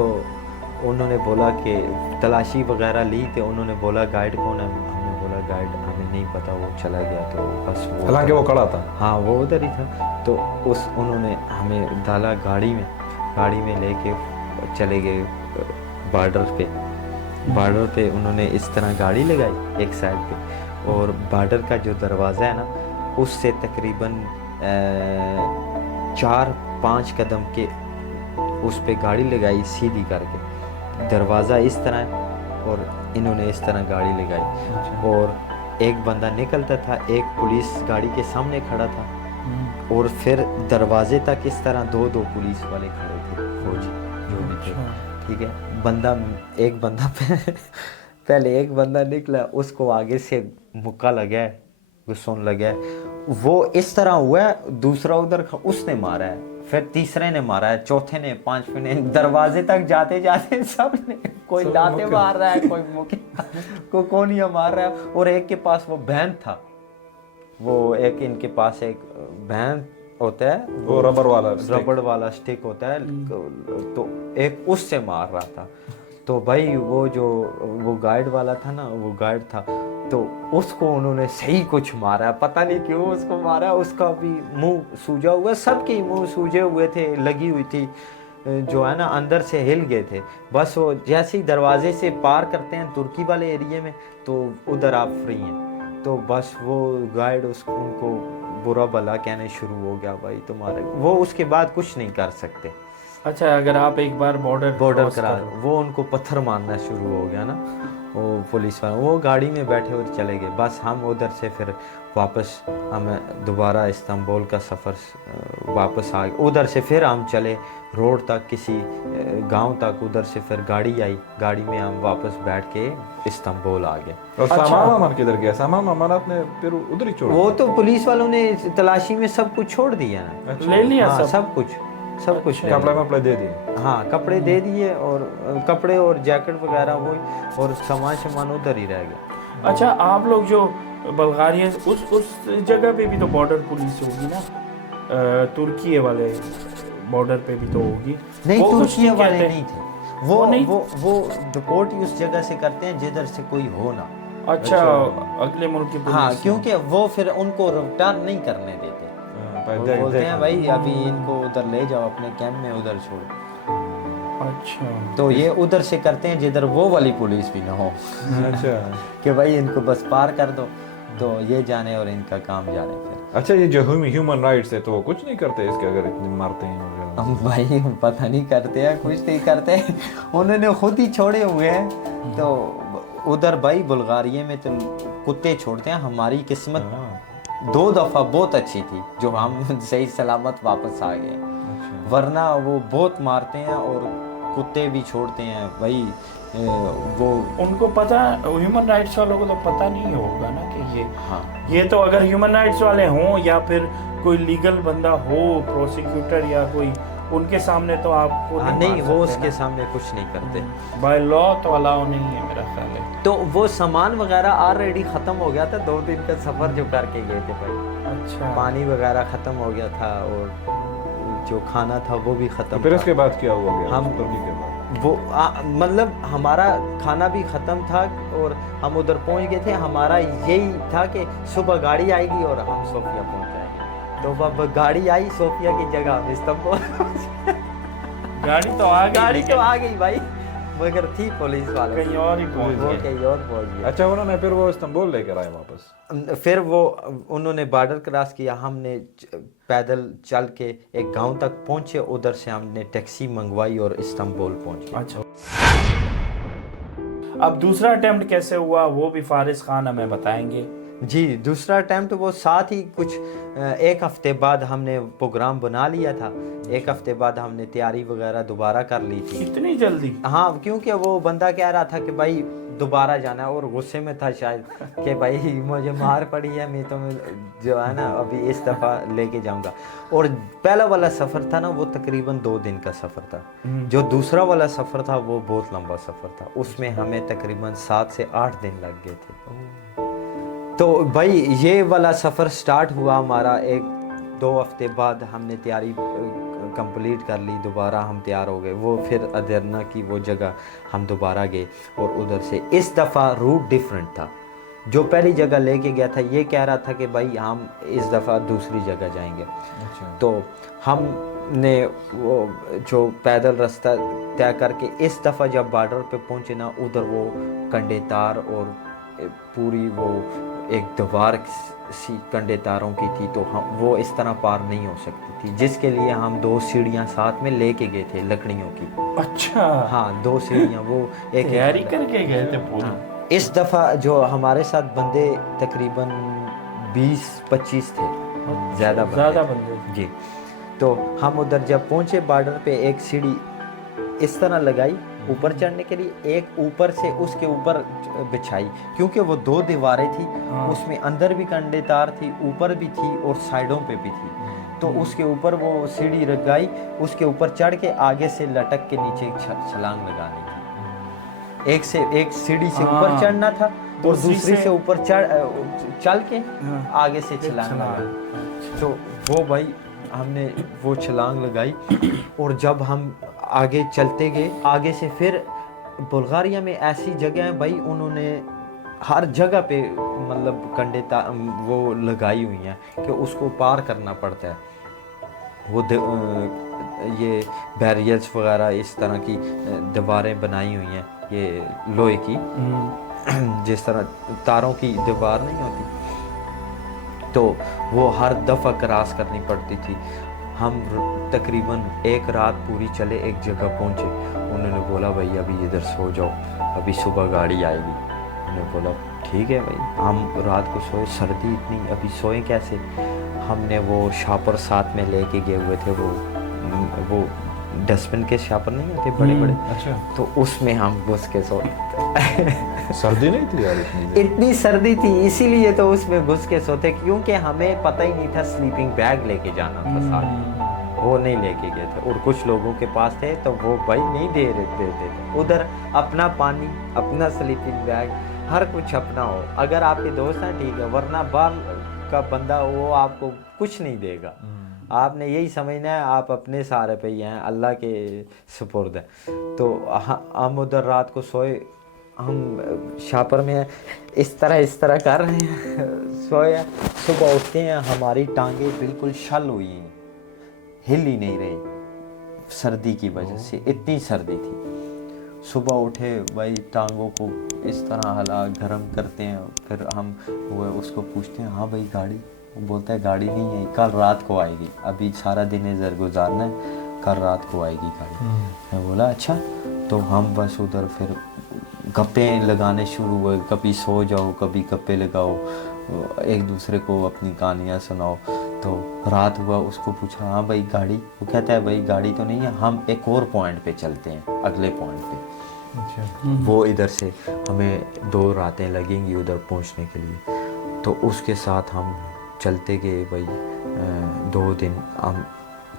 उन्होंने बोला कि तलाशी वगैरह ली, तो उन्होंने बोला गाइड कौन है? हमने बोला गाइड हमें नहीं पता, वो चला गया। तो बस वो, हालांकि वो खड़ा था। हाँ वो उधर ही था। तो उन्होंने हमें डाला गाड़ी में लेके चले गए बॉर्डर पे उन्होंने इस तरह गाड़ी लगाई एक साइड पे, और बॉर्डर का जो दरवाज़ा है ना, उससे तकरीबन 4-5 कदम के उस पे गाड़ी लगाई सीधी करके। दरवाज़ा इस तरह है और इन्होंने इस तरह गाड़ी लगाई, और एक बंदा निकलता था, एक पुलिस गाड़ी के सामने खड़ा था, और फिर दरवाजे तक इस तरह 2-2 पुलिस वाले खड़े थे, फौजी जो भी थे। ठीक है, एक बंदा पहले एक बंदा निकला, उसको आगे से मुक्का लगा, घुसन लगा, वो इस तरह हुआ है, दूसरा उधर उसने मारा है, फिर तीसरे ने मारा है, चौथे ने, 5वें ने, दरवाजे तक जाते जाते सब ने, कोई लाते मार रहा है, कोई मुक्के को कोनिया मार रहा है। और एक के पास वो बैंड था, वो एक इनके पास एक बैंड होता है, वो रबड़ वाला स्टिक होता है, तो एक उससे मार रहा था। तो भाई वो गाइड वाला था ना, वो गाइड था, तो उसको उन्होंने सही कुछ मारा, पता नहीं क्यों उसको मारा, उसका भी मुंह सूजा हुआ, सबके मुंह सूजे हुए थे, लगी हुई थी, जो है ना अंदर से हिल गए थे। बस वो जैसे ही दरवाजे से पार करते हैं तुर्की वाले एरिया में, तो उधर आप फ्री हैं। तो बस वो गाइड उनको बुरा भला कहने शुरू हो गया, भाई तुम्हारे, वो उसके बाद कुछ नहीं कर सकते। अच्छा, अगर आप एक बार बॉर्डर करा, वो उनको पत्थर मारना शुरू हो गया ना, वो पुलिस वाले, वो गाड़ी में बैठे हुए चले गए। बस हम उधर से फिर वापस, हम दोबारा इस्तांबुल का सफ़र वापस आ गए। उधर से फिर हम चले रोड तक, किसी गांव तक, उधर से फिर गाड़ी आई, गाड़ी में हम वापस बैठ के इस्तांबुल आ गए। और सामान वामान किधर गया? सामान वामान आपने फिर उधर ही छोड़? वो तो पुलिस वालों ने तलाशी में सब कुछ छोड़ दिया ना, ले लिया सब कुछ सब कुछ ले कपड़े लिया। वपड़े दे दिए? हाँ कपड़े दे दिए, और कपड़े और जैकेट वगैरह वो, और सामान उधर ही रह गया। अच्छा, आप लोग जो बल्गारिया उस जगह पे भी तो बॉर्डर पुलिस होगी ना, तुर्की वाले बॉर्डर पे भी तो होगी। नहीं, वो कुछ तुर्की वाले कहते? नहीं थे वो वो नहीं? वो रिपोर्ट ही उस जगह से करते हैं जिधर से कोई हो ना। अच्छा, अगले मुल्क की पुलिस। हाँ, क्योंकि वो फिर उनको रिटर्न नहीं करने देते। वो बोलते हैं भाई अभी इनको उधर ले जाओ अपने कैंप में, उधर छोड़ो। अच्छा, तो ये उधर से करते हैं जिधर वो वाली पुलिस भी ना हो अच्छा कि भाई इनको बस पार कर दो, तो ये जाने और इनका काम जाने फिर। अच्छा, ये जो ह्यूमन राइट्स है तो वो कुछ नहीं करते इसके, अगर इतने मारते हैं वगैरह? हम भाई पता नहीं करते हैं, कुछ नहीं करते उन्होंने खुद ही छोड़े हुए हैं। तो उधर भाई बुल्गारिया में तो कुत्ते छोड़ते हैं। हमारी किस्मत 2 दफ़ा बहुत अच्छी थी जो हम सही सलामत वापस आ गए, वरना वो बहुत मारते हैं और कुत्ते भी छोड़ते हैं भाई। वो उनको पता, ह्यूमन राइट्स वालों को तो पता नहीं होगा ना कि ये, हाँ ये तो अगर ह्यूमन राइट्स वाले हों या फिर कोई लीगल बंदा हो, प्रोसिक्यूटर या कोई, उनके सामने तो आपको नहीं, मार वो सकते उसके ना। सामने कुछ नहीं करते। बाय लॉ तो अलाउ नहीं है मेरा ख्याल है। तो वो सामान वगैरह ऑलरेडी ख़त्म हो गया था, 2 दिन का सफ़र जो करके गए थे भाई। अच्छा, पानी वगैरह ख़त्म हो गया था और जो खाना था वो भी ख़त्म फिर था। इसके बाद क्या हुआ गया? हम- तुर्की के बाद वो मतलब हमारा खाना भी ख़त्म था और हम उधर पहुंच गए थे। हमारा यही था कि सुबह गाड़ी आएगी और हम सोफिया पहुंच जाएंगे। तो अब गाड़ी आई सोफिया की जगह हम इस्तांबुल गाड़ी तो आ गई, गाड़ी तो आ गई भाई, मगर थी पुलिस वाले, कहीं और ही पहुंच वो गए। कहीं और पहुंच गया। अच्छा, उन्होंने फिर वो इस्तांबुल लेकर आए वापस? फिर वो उन्होंने बॉर्डर क्रॉस किया, हमने पैदल चल के एक गांव तक पहुंचे, उधर से हमने टैक्सी मंगवाई और इस्तांबुल पहुंच गए। अच्छा, अब दूसरा अटेम्प्ट कैसे हुआ वो भी फारिस खान हमें बताएंगे। जी, दूसरा अटैम्प्ट वो साथ ही कुछ 1 हफ्ते बाद हमने प्रोग्राम बना लिया था। 1 हफ्ते बाद हमने तैयारी वगैरह दोबारा कर ली थी। इतनी जल्दी? हाँ, क्योंकि वो बंदा कह रहा था कि भाई दोबारा जाना है, और गुस्से में था शायद कि भाई मुझे मार पड़ी है, मैं तो जो है ना अभी इस दफ़ा लेके जाऊंगा। और पहला वाला सफ़र था ना वो तकरीबन 2 दिन का सफ़र था। जो दूसरा वाला सफ़र था वो बहुत लंबा सफ़र था, उसमें हमें तकरीबन 7 से 8 दिन लग गए थे। तो भाई ये वाला सफ़र स्टार्ट हुआ हमारा 1-2 हफ्ते बाद, हमने तैयारी कंप्लीट कर ली, दोबारा हम तैयार हो गए। वो फिर अदरना की वो जगह हम दोबारा गए और उधर से इस दफ़ा रूट डिफरेंट था। जो पहली जगह लेके गया था ये कह रहा था कि भाई हम इस दफ़ा दूसरी जगह जाएंगे। अच्छा, तो हमने वो जो पैदल रास्ता तय करके इस दफ़ा जब बॉर्डर पे पहुंचे ना, उधर वो कंडे तार और पूरी वो एक दीवार सी कंडे तारों की थी, तो हम वो इस तरह पार नहीं हो सकती थी, जिसके लिए हम 2 सीढ़ियाँ साथ में लेके गए थे लकड़ियों की। अच्छा, हाँ, 2 सीढ़ियाँ वो एक तैयारी करके गए थे पूरी। हाँ। इस दफ़ा जो हमारे साथ बंदे तकरीबन 20-25 थे, ज़्यादा बंदे। जी। तो हम उधर जब पहुंचे बॉर्डर पे, एक सीढ़ी इस तरह लगाई ऊपर चढ़ने के लिए, एक ऊपर से उसके ऊपर बिछाई, क्योंकि वो 2 दीवारें थी। हाँ। उसमें अंदर भी कंडे तार थी, ऊपर भी थी और साइडों पे भी थी। तो उसके ऊपर वो सीढ़ी लगाई, उसके ऊपर चढ़ के आगे से लटक के नीचे छलांग लगानी थी। एक सीढ़ी से ऊपर हाँ। चढ़ना था और दूसरी दूसरी से ऊपर चल के हाँ। आगे से छलांग लगानी। तो वो भाई हमने वो छलांग लगाई और जब हम आगे चलते गए, आगे से फिर बुल्गारिया में ऐसी जगह है भाई, उन्होंने हर जगह पे मतलब कंडे वो लगाई हुई हैं कि उसको पार करना पड़ता है। वो ये बैरियर्स वगैरह इस तरह की दीवारें बनाई हुई हैं, ये लोहे की, जिस तरह तारों की दीवार नहीं होती, तो वो हर दफ़ा क्रॉस करनी पड़ती थी। हम तकरीबन 1 रात पूरी चले, एक जगह पहुँचे, उन्होंने बोला भाई अभी इधर सो जाओ, अभी सुबह गाड़ी आएगी। उन्होंने बोला ठीक है भाई। हम रात को सोए, सर्दी इतनी, अभी सोए कैसे। हमने वो शापर साथ में लेके गए हुए थे, वो डस्टबिन के शापर नहीं होते बड़े बड़े, अच्छा, तो उसमें हम घुस के सोए। सर्दी नहीं थी यार इतनी? इतनी सर्दी थी इसीलिए तो उसमें घुस के सोते, क्योंकि हमें पता ही नहीं था, स्लीपिंग बैग लेके जाना था साथ। वो नहीं लेके गए थे, और कुछ लोगों के पास थे तो वो भाई नहीं दे देते थे। उधर अपना पानी, अपना स्लीपिंग बैग, हर कुछ अपना हो। अगर आपके दोस्त हैं ठीक है, वरना बाहर का बंदा वो आपको कुछ नहीं देगा। आपने यही समझना है आप अपने सहारे पे ही हैं, अल्लाह के सुपुर्द है। तो हम उधर रात को सोए, हम शापर में इस तरह कर रहे हैं, सोए। सुबह उठते हैं, हमारी टांगे बिल्कुल शल हुई हैं, हिल ही नहीं रही सर्दी की वजह से, इतनी सर्दी थी। सुबह उठे भाई, टांगों को इस तरह हला गर्म करते हैं, फिर हम वो उसको पूछते हैं हाँ भाई गाड़ी, वो बोलता है गाड़ी नहीं है, कल रात को आएगी, अभी सारा दिन इधर गुजारना है, कल रात को आएगी गाड़ी। मैं बोला अच्छा। तो हम बस उधर फिर गप्पे लगाने शुरू हुए, कभी सो जाओ, कभी गप्पे लगाओ, एक दूसरे को अपनी कहानियाँ सुनाओ। तो रात हुआ, उसको पूछा हाँ भाई गाड़ी, वो कहता है भाई गाड़ी तो नहीं है, हम एक और पॉइंट पे चलते हैं, अगले पॉइंट पे। अच्छा। वो इधर से हमें 2 रातें लगेंगी उधर पहुंचने के लिए। तो उसके साथ हम चलते गए भाई, 2 दिन हम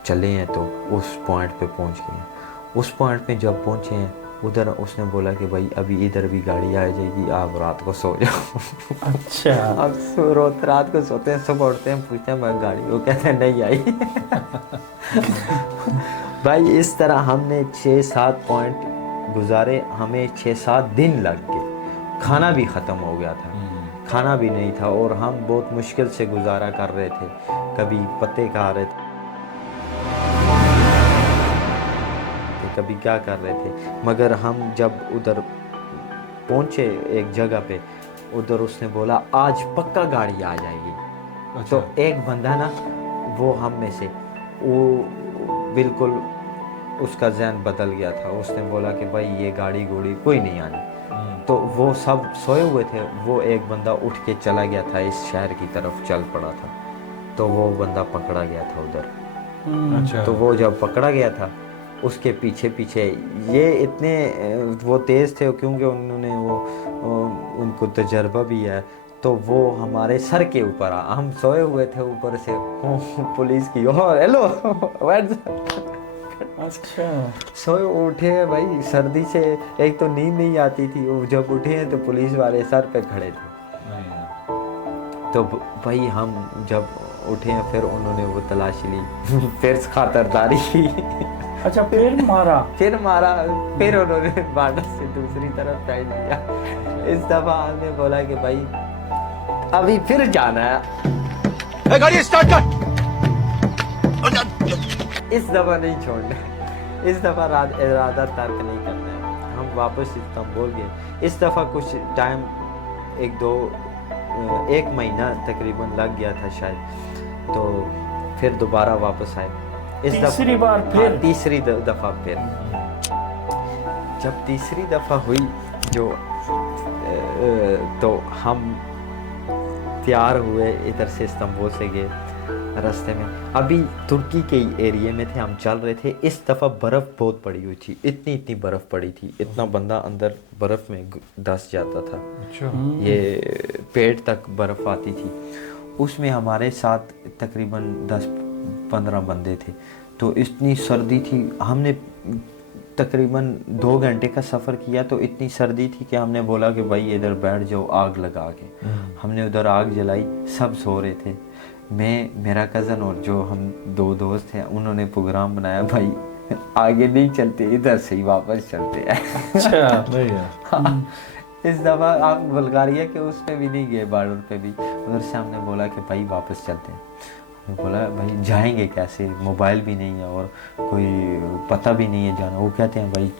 चले हैं, तो उस पॉइंट पे पहुंच गए हैं। उस पॉइंट पे जब पहुंचे हैं, उधर उसने बोला कि भाई अभी इधर भी गाड़ी आ जाएगी, आप रात को सो जाओ। अच्छा। अब रात को सोते हैं, सुबह उठते हैं, पूछते हैं मैं गाड़ी, वो कहते हैं नहीं आई। भाई इस तरह हमने 6-7 पॉइंट गुजारे, हमें 6-7 दिन लग गए, खाना भी ख़त्म हो गया था, खाना भी नहीं था, और हम बहुत मुश्किल से गुजारा कर रहे थे, कभी पत्ते खा रहे थे, कभी क्या कर रहे थे। मगर हम जब उधर पहुंचे एक जगह पे, उधर उसने बोला आज पक्का गाड़ी आ जाएगी। अच्छा। तो एक बंदा ना, वो हम में से, वो बिल्कुल उसका ज़हन बदल गया था, उसने बोला कि भाई ये गाड़ी घोड़ी कोई नहीं आनी। तो वो सब सोए हुए थे, वो एक बंदा उठ के चला गया था, इस शहर की तरफ चल पड़ा था। तो वो बंदा पकड़ा गया था उधर। अच्छा। तो वो जब पकड़ा गया था, उसके पीछे पीछे ये इतने वो तेज़ थे, क्योंकि उन्होंने उनको तजर्बा भी है। तो वो हमारे सर के ऊपर हम सोए हुए थे, ऊपर से पुलिस की हेलो। अच्छा। सोए उठे हैं भाई, सर्दी से एक तो नींद नहीं आती थी, वो जब उठे हैं तो पुलिस वाले सर पे खड़े थे। तो भाई हम जब उठे हैं, फिर उन्होंने वो तलाशी ली, फिर खातरदारी की। अच्छा, फिर मारा? फिर उन्होंने बॉर्डर से दूसरी तरफ फेंक दिया। इस दफा हमने बोला कि भाई अभी फिर जाना है, गाड़ी स्टार्ट कर। इस दफा नहीं छोड़ना, इस दफा इरादा तर्क नहीं करना है। हम वापस इस्तांबुल गए। इस दफा कुछ टाइम 1 महीना तकरीबन लग गया था शायद। तो फिर दोबारा वापस आए। तीसरी बार फिर? हाँ, तीसरी दफा फिर। जब तीसरी दफा हुई जो तो हम तैयार हुए, इधर से इस्तांबुल से गए। रास्ते में अभी तुर्की के एरिया में थे, हम चल रहे थे। इस दफ़ा बर्फ़ बहुत पड़ी हुई थी, इतनी बर्फ़ पड़ी थी, इतना बंदा अंदर बर्फ़ में धंस जाता था। अच्छा। ये पेट तक बर्फ़ आती थी। उसमें हमारे साथ तकरीबन 10-15 बंदे थे। तो इतनी सर्दी थी, हमने तकरीबन 2 घंटे का सफ़र किया। तो इतनी सर्दी थी कि हमने बोला कि भाई इधर बैठ जाओ आग लगा के। हमने उधर आग जलाई, सब सो रहे थे। मैं, मेरा कज़न और जो हम 2 दोस्त हैं, उन्होंने प्रोग्राम बनाया भाई आगे नहीं चलते, इधर से ही वापस चलते हैं। अच्छा। नहीं है। हाँ, इस दफ़ा आप बुल्गारिया के उस पे भी नहीं गए, बॉर्डर पे भी। उधर से हमने बोला कि भाई वापस चलते हैं। हमने बोला भाई जाएंगे कैसे, मोबाइल भी नहीं है और कोई पता भी नहीं है जाना। वो कहते हैं भाई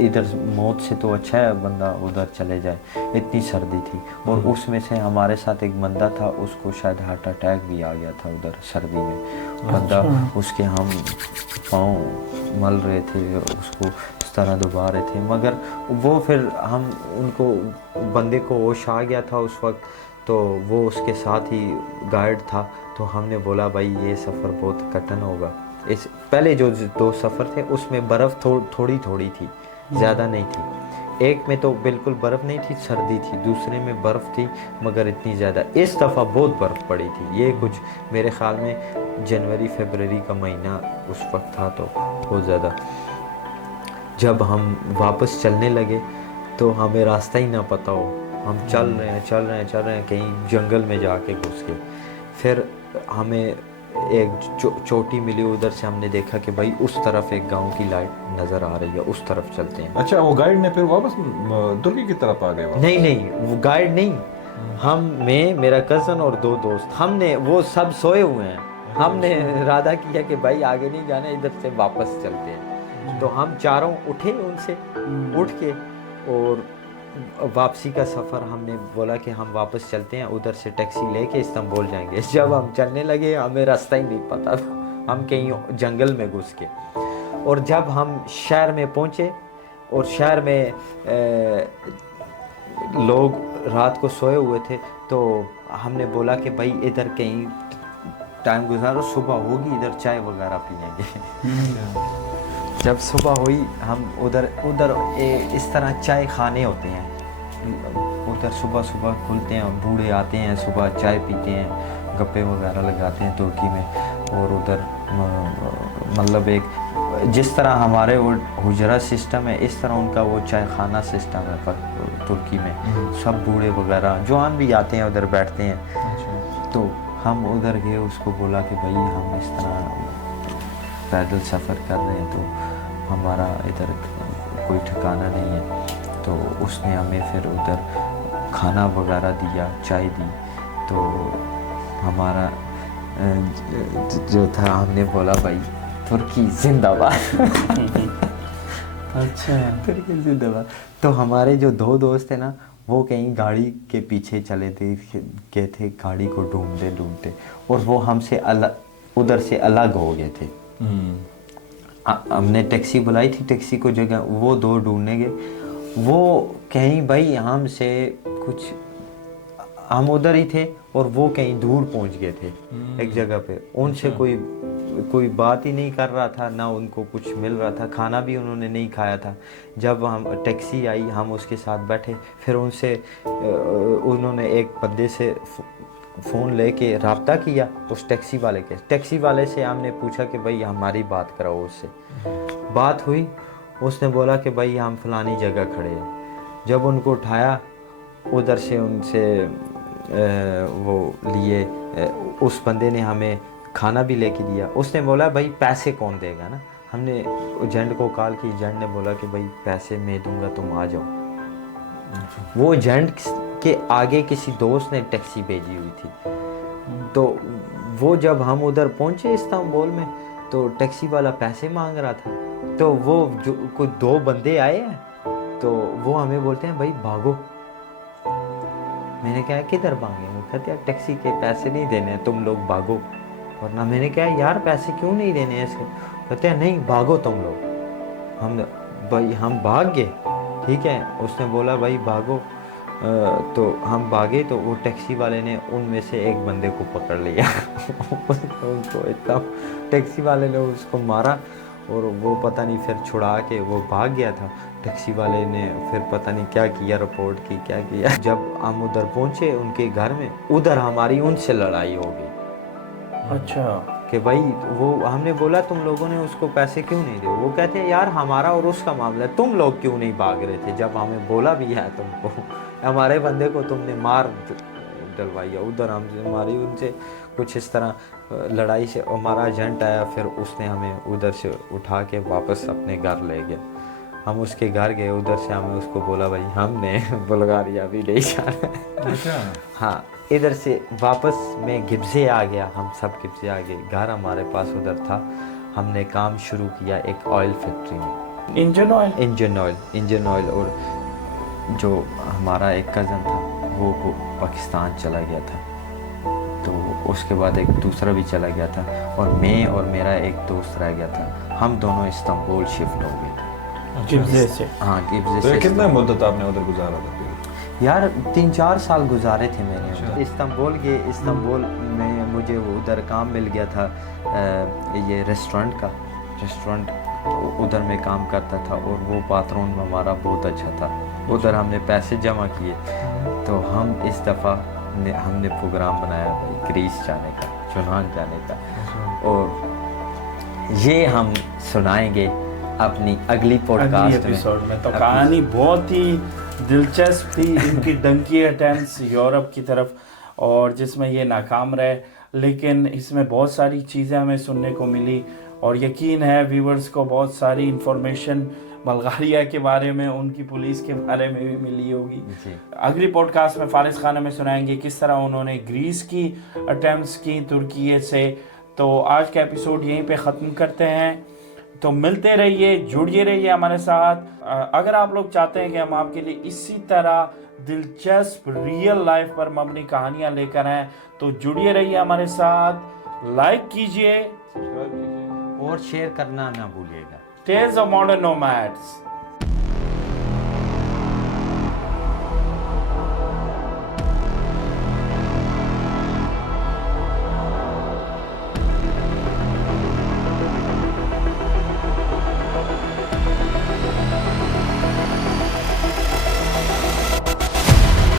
इधर मौत से तो अच्छा है बंदा उधर चले जाए। इतनी सर्दी थी। और उसमें से हमारे साथ एक बंदा था, उसको शायद हार्ट अटैक भी आ गया था उधर सर्दी में। बंदा, उसके हम पाँव मल रहे थे, उसको इस तरह दबा रहे थे। मगर वो फिर हम उनको, बंदे को होश आ गया था उस वक्त। तो वो उसके साथ ही गाइड था। तो हमने बोला भाई ये सफ़र बहुत कठिन होगा। इस पहले जो 2 सफ़र थे उसमें बर्फ़ थोड़ी थी, ज़्यादा नहीं थी। ایک میں تو بالکل برف نہیں تھی, سردی تھی, دوسرے میں برف تھی مگر اتنی زیادہ. اس دفعہ بہت برف پڑی تھی. یہ کچھ میرے خیال میں جنوری فیبرری کا مہینہ اس وقت تھا, تو بہت زیادہ. جب ہم واپس چلنے لگے تو ہمیں راستہ ہی نہ پتہ ہو, ہم چل رہے ہیں کہیں جنگل میں جا کے گھس گئے. پھر ہمیں ایک چوٹی ملی, ادھر سے ہم نے دیکھا کہ بھائی اس طرف ایک گاؤں کی لائٹ نظر آ رہی ہے, اس طرف چلتے ہیں. اچھا, وہ گائیڈ نے پھر واپس ترکی کی طرف آ گئے؟ نہیں, وہ گائیڈ نہیں, میں میرا کزن اور 2 دوست, ہم نے, وہ سب سوئے ہوئے ہیں, ہم نے ارادہ کیا کہ بھائی آگے نہیں جانا, ادھر سے واپس چلتے ہیں. تو ہم چاروں اٹھے ان سے, اٹھ کے اور واپسی کا سفر ہم نے بولا کہ ہم واپس چلتے ہیں, ادھر سے ٹیکسی لے کے استنبول جائیں گے. جب ہم چلنے لگے ہمیں راستہ ہی نہیں پتا تھا, ہم کہیں جنگل میں گھس کے. اور جب ہم شہر میں پہنچے اور شہر میں لوگ رات کو سوئے ہوئے تھے, تو ہم نے بولا کہ بھائی ادھر کہیں ٹائم گزارو, صبح ہوگی ادھر چائے وغیرہ پئیں گے. جب صبح ہوئی ہم ادھر اس طرح چائے خانے ہوتے ہیں, ادھر صبح کھلتے ہیں, بوڑھے آتے ہیں, صبح چائے پیتے ہیں, گپے وغیرہ لگاتے ہیں ترکی میں. اور ادھر مطلب ایک جس طرح ہمارے وہ حجرہ سسٹم ہے, اس طرح ان کا وہ چائے خانہ سسٹم ہے ترکی میں. سب بوڑھے وغیرہ جوان بھی آتے ہیں, ادھر بیٹھتے ہیں. تو ہم ادھر گئے, اس کو بولا کہ بھائی ہم اس طرح پیدل سفر کر رہے ہیں, تو ہمارا ادھر کوئی ٹھکانہ نہیں ہے. تو اس نے ہمیں پھر ادھر کھانا وغیرہ دیا, چائے دی. تو ہمارا جو تھا, ہم نے بولا بھائی ترکی زندہ باد. اچھا, ترکی زندہ باد. تو ہمارے جو 2 دوست تھے نا, وہ کہیں گاڑی کے پیچھے چلے گئے تھے, گاڑی کو ڈھونڈتے, اور وہ ہم سے ادھر سے الگ ہو گئے تھے. ہم نے ٹیکسی بلائی تھی, ٹیکسی کو جگہ وہ 2 ڈھونڈنے گئے. وہ کہیں بھائی ہم سے کچھ, ہم ادھر ہی تھے اور وہ کہیں دور پہنچ گئے تھے ایک جگہ پہ. ان سے کوئی بات ہی نہیں کر رہا تھا, نہ ان کو کچھ مل رہا تھا, کھانا بھی انہوں نے نہیں کھایا تھا. جب ہم ٹیکسی آئی, ہم اس کے ساتھ بیٹھے, پھر انہوں نے ایک بندے سے فون لے کے رابطہ کیا, اس ٹیکسی والے کے. ٹیکسی والے سے ہم نے پوچھا کہ بھائی ہماری بات کراؤ اس سے. بات ہوئی, اس نے بولا کہ بھائی ہم فلانی جگہ کھڑے ہیں. جب ان کو اٹھایا, ادھر سے ان سے وہ لیے, اس بندے نے ہمیں کھانا بھی لے کے دیا. اس نے بولا بھائی پیسے کون دے گا نا. ہم نے ایجنٹ کو کال کی, ایجنٹ نے بولا کہ بھائی پیسے میں دوں گا, تم آ جاؤ. وہ ایجنٹ کے آگے کسی دوست نے ٹیکسی بھیجی ہوئی تھی. تو وہ جب ہم ادھر پہنچے استنبول میں, تو ٹیکسی والا پیسے مانگ رہا تھا. تو وہ جو کوئی 2 بندے آئے ہیں, تو وہ ہمیں بولتے ہیں بھائی بھاگو. میں نے کہا کدھر بھاگے؟ وہ کہتے ہیں ٹیکسی کے پیسے نہیں دینے ہیں, تم لوگ بھاگو. ورنہ میں نے کہا یار پیسے کیوں نہیں دینے ہیں اس کو؟ کہتے ہیں نہیں بھاگو تم لوگ. ہم بھاگ گئے, ٹھیک ہے. اس نے بولا بھائی بھاگو, تو ہم بھاگے. تو وہ ٹیکسی والے نے ان میں سے ایک بندے کو پکڑ لیا. ان کو اتنا ٹیکسی والے نے اس کو مارا, اور وہ پتہ نہیں پھر چھڑا کے وہ بھاگ گیا تھا. ٹیکسی والے نے پھر پتہ نہیں کیا کیا, رپورٹ کی کیا کیا. جب ہم ادھر پہنچے ان کے گھر میں, ادھر ہماری ان سے لڑائی ہو گئی. اچھا, کہ بھائی وہ, ہم نے بولا تم لوگوں نے اس کو پیسے کیوں نہیں دیے؟ وہ کہتے ہیں یار ہمارا اور اس کا معاملہ ہے, تم لوگ کیوں نہیں بھاگ رہے تھے جب ہمیں بولا بھی ہے تم کو, ہمارے بندے کو تم نے مار ڈلوائی. ادھر ہماری ان سے کچھ اس طرح لڑائی سے ہمارا ایجنٹ آیا, پھر اس نے ہمیں ادھر سے اٹھا کے واپس اپنے گھر لے گیا. ہم اس کے گھر گئے, ادھر سے ہمیں اس کو بولا بھائی ہم نے بلغاریہ بھی نہیں جانا. ہاں, ادھر سے واپس میں گبزے آ گیا, ہم سب گبزے آ گئے. گھر ہمارے پاس ادھر تھا. ہم نے کام شروع کیا ایک آئل فیکٹری میں, انجن آئل. اور جو ہمارا ایک کزن تھا وہ پاکستان چلا گیا تھا, تو اس کے بعد ایک دوسرا بھی چلا گیا تھا, اور میں اور میرا ایک دوست رہ گیا تھا. ہم دونوں استنبول شفٹ ہو گئے تھے. گبزے سے؟ ہاں, گبزے سے. کتنا مدت آپ نے ادھر گزارا تھا؟ یار 3-4 سال گزارے تھے میں نے. استنبول گئے, استنبول میں مجھے ادھر کام مل گیا تھا یہ ریسٹورنٹ उधर मैं काम करता था और वो बाथरूम हमारा बहुत अच्छा था, उधर हमने पैसे जमा किए। तो हम इस दफ़ा हमने प्रोग्राम बनाया ग्रीस जाने का, चुनान जाने का, और ये हम सुनाएंगे अपनी अगली पॉडकास्ट एपिसोड में। तो कहानी बहुत ही दिलचस्प थी इनकी डंकी अटेम्प्ट्स यूरोप की तरफ, और जिसमें ये नाकाम रहे, लेकिन इसमें बहुत सारी चीज़ें हमें सुनने को मिली, और यकीन है व्यूवर्स को बहुत सारी इंफॉर्मेशन बल्गारिया के बारे में, उनकी पुलिस के बारे में भी मिली होगी। अगली पॉडकास्ट में फारिस खान हमें सुनाएंगे किस तरह उन्होंने ग्रीस की अटेम्प्ट्स की तुर्की से। तो आज का एपिसोड यहीं पे ख़त्म करते हैं। तो मिलते रहिए, जुड़िए रहिए हमारे साथ। अगर आप लोग चाहते हैं कि हम आपके लिए इसी तरह दिलचस्प रियल लाइफ पर मबनी कहानियाँ लेकर आएँ, तो जुड़िए रहिए हमारे साथ, लाइक कीजिए सब्सक्राइब कीजिए और शेयर करना ना भूलिएगा। Tales of modern nomads.